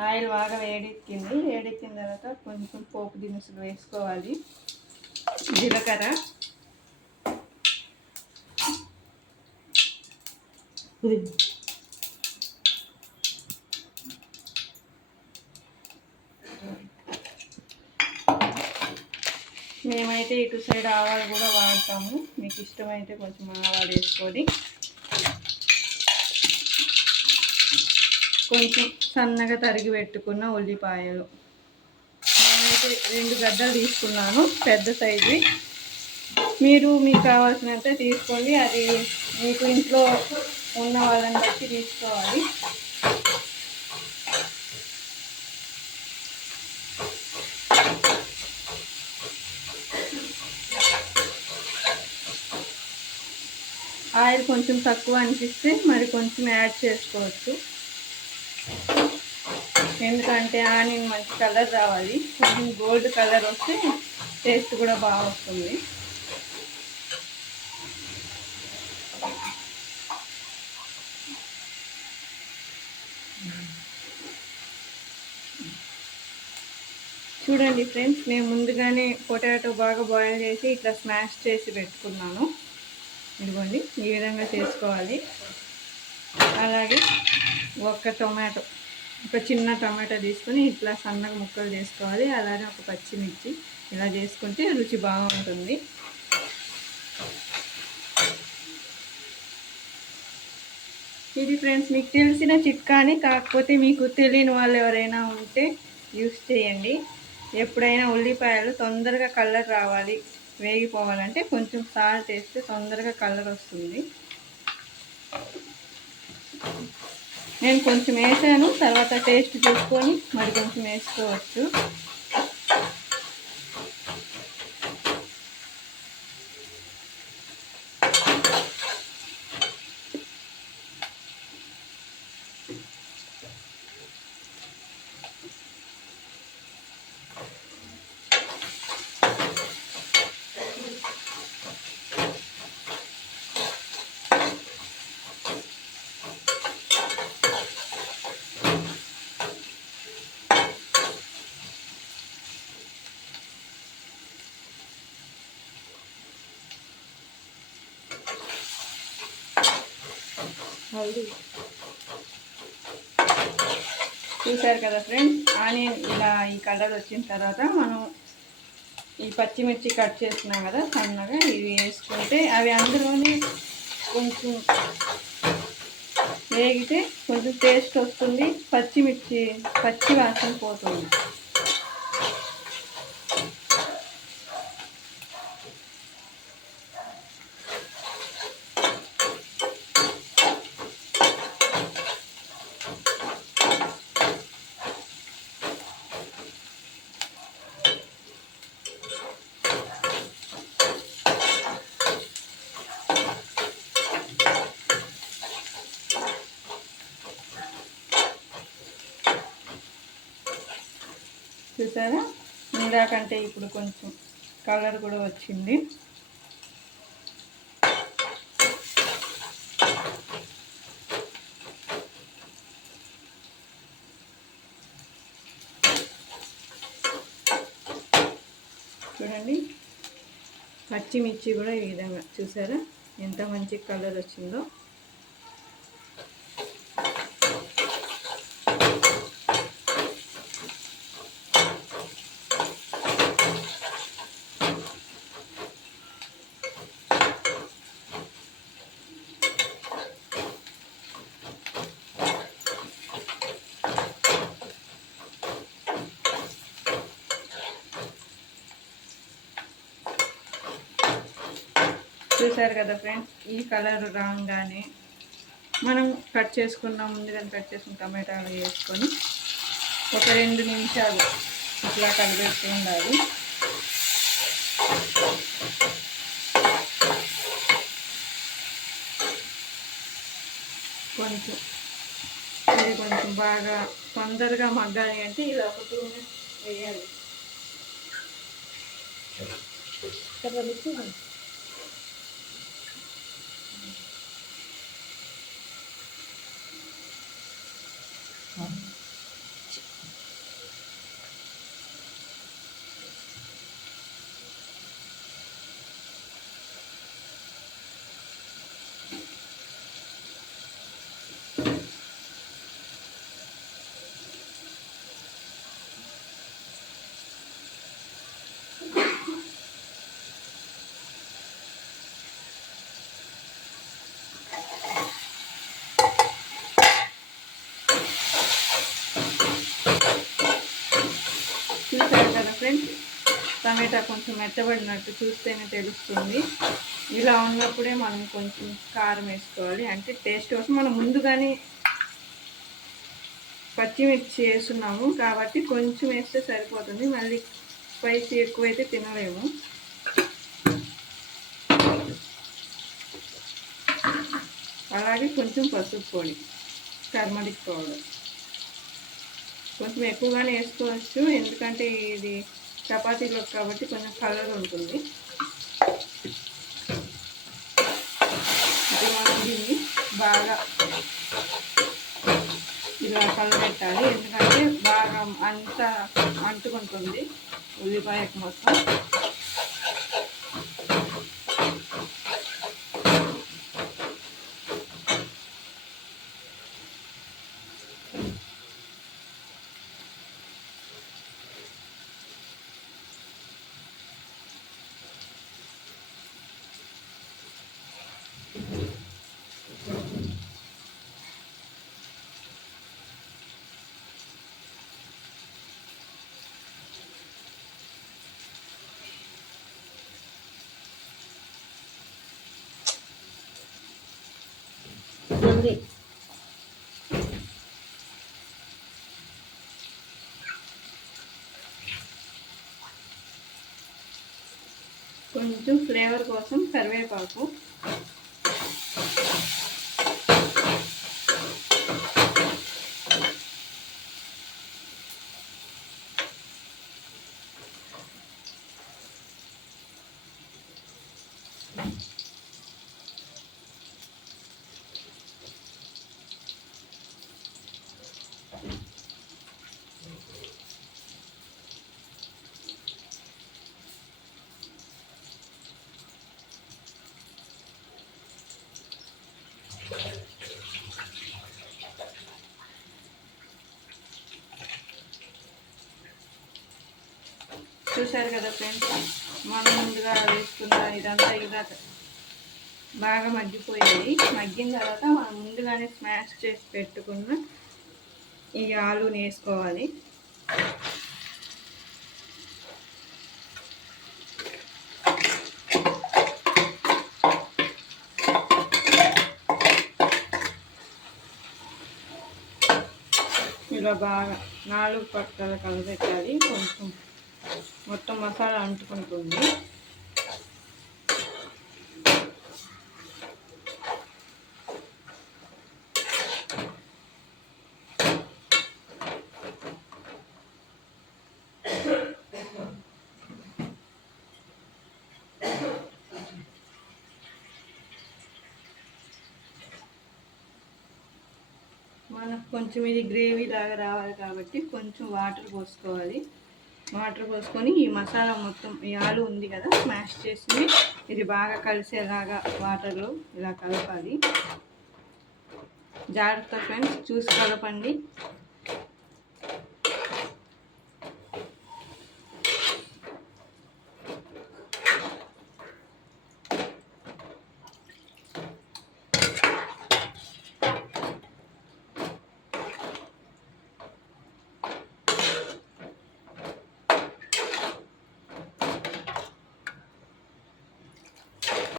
Oil బాగా వేడెక్కింది. వేడెక్కిన తర్వాత కొంచెం పోపు దినుసులు వేసుకోవాలి. జీలకర్ర, మేమైతే ఇటు సైడ్ ఆవాలు కూడా వాడతాము. మీకు ఇష్టమైతే కొంచెం ఆవాలు వేసుకొని కొంచెం సన్నగా తరిగి పెట్టుకున్న ఉల్లిపాయలు, నేనైతే 2 గడ్డలు తీసుకున్నాను పెద్ద సైజు. మీకు కావాల్సినంత తీసుకోండి. అది మీకు ఇంట్లో ఉన్న వాళ్ళని బట్టి తీసుకోవాలి. ఆయిల్ కొంచెం తక్కువ అనిపిస్తే మరి కొంచెం యాడ్ చేసుకోవచ్చు. ఎందుకంటే ఆనియన్ మంచి కలర్ రావాలి. కొంచెం గోల్డ్ కలర్ వస్తే టేస్ట్ కూడా బాగా వస్తుంది. చూడండి ఫ్రెండ్స్, నేను ముందుగానే పొటాటో బాగా బాయిల్ చేసి ఇట్లా స్మాష్ చేసి పెట్టుకున్నాను. ఇదిగోండి, ఈ విధంగా చేసుకోవాలి. అలాగే ఒక చిన్న టమాటో తీసుకొని ఇట్లా సన్నగా ముక్కలు చేసుకోవాలి. అలాగే ఒక పచ్చిమిర్చి ఇలా చేసుకుంటే రుచి బాగుంటుంది. ఇది ఫ్రెండ్స్ మీకు తెలిసిన చిట్కాని, కాకపోతే మీకు తెలియని వాళ్ళు ఎవరైనా ఉంటే యూస్ చేయండి. ఎప్పుడైనా ఉల్లిపాయలు తొందరగా కలర్ రావాలి, వేగిపోవాలంటే కొంచెం సాల్ట్ వేస్తే తొందరగా కలర్ వస్తుంది. నేను కొంచెం వేసాను, తర్వాత టేస్ట్ చూసుకొని మరి కొంచెం వేసుకోవచ్చు. చూసారు కదా ఫ్రెండ్స్, ఆనియన్ ఇలా ఈ కలర్ వచ్చిన తర్వాత మనం ఈ పచ్చిమిర్చి కట్ చేస్తున్నాం కదా సన్నగా, ఇవి వేసుకుంటే అవి అందులోనే కొంచెం వేగితే కొంచెం టేస్ట్ వస్తుంది. పచ్చి వాసన పోతుంది. చూసారా, ఇందాకంటే ఇప్పుడు కొంచెం కలర్ కూడా వచ్చింది. చూడండి, పచ్చిమిర్చి కూడా ఈ విధంగా చూసారా ఎంత మంచి కలర్ వచ్చిందో. చూసారు కదా ఫ్రెండ్స్, ఈ కలర్ రాగానే మనం ముందుగా కట్ చేసుకున్న టమాటాలు వేసుకొని ఒక 2 నిమిషాలు ఇట్లా కలిపెడుతూ ఉండాలి. ఇది కొంచెం బాగా తొందరగా మగ్గాలి అంటే ఇలా ఒక 2 మినిట్స్ వేయాలి. ఫ్రెండ్స్. టమాటా కొంచెం మెత్తబడినట్టు చూస్తేనే తెలుస్తుంది. ఇలా ఉన్నప్పుడే మనం కొంచెం కారం వేసుకోవాలి. అంటే టేస్ట్ కోసం మనం ముందుగానే పచ్చిమిర్చి వేస్తున్నాము కాబట్టి కొంచెం వేస్తే సరిపోతుంది. మళ్ళీ స్పైసీ ఎక్కువైతే తినలేము. అలాగే కొంచెం పసుపు పొడి, టర్మరిక్ పౌడర్ కొంచెం ఎక్కువగానే వేసుకోవచ్చు. ఎందుకంటే ఇది చపాతీలో కాబట్టి కొంచెం కలర్ ఉంటుంది. ఇది మనం దీన్ని బాగా ఇలా కలబెట్టాలి. ఎందుకంటే బాగా అంతా అంటుకుంటుంది ఉల్లిపాయకు మొత్తం. ఉంది కొంచెం ఫ్లేవర్ కోసం కరివేపాకు, చూసారు కదా ఫ్రెండ్స్, మనం ముందుగా వేసుకున్న ఇదంతా ఇలా బాగా మగ్గిపోయాయి. మగ్గిన తర్వాత మనం ముందుగానే స్మాష్ చేసి పెట్టుకున్న ఈ ఆలుని వేసుకోవాలి. ఇలా బాగా 4 పక్కల కలబెట్టాలి. కొంచెం మొత్తం మసాలా అంటుకుంటుంది. మనకు కొంచెం ఇది గ్రేవీ లాగా రావాలి కాబట్టి కొంచెం వాటర్ పోసుకోవాలి. వాటర్ పోసుకొని ఈ మసాలా మొత్తం ఈ ఆలు ఉంది కదా స్మాష్ చేసి ఇది బాగా కలిసేలాగా వాటర్లో ఇలా కలపాలి. జాగ్రత్త ఫ్రెండ్స్, చూసి కలపండి.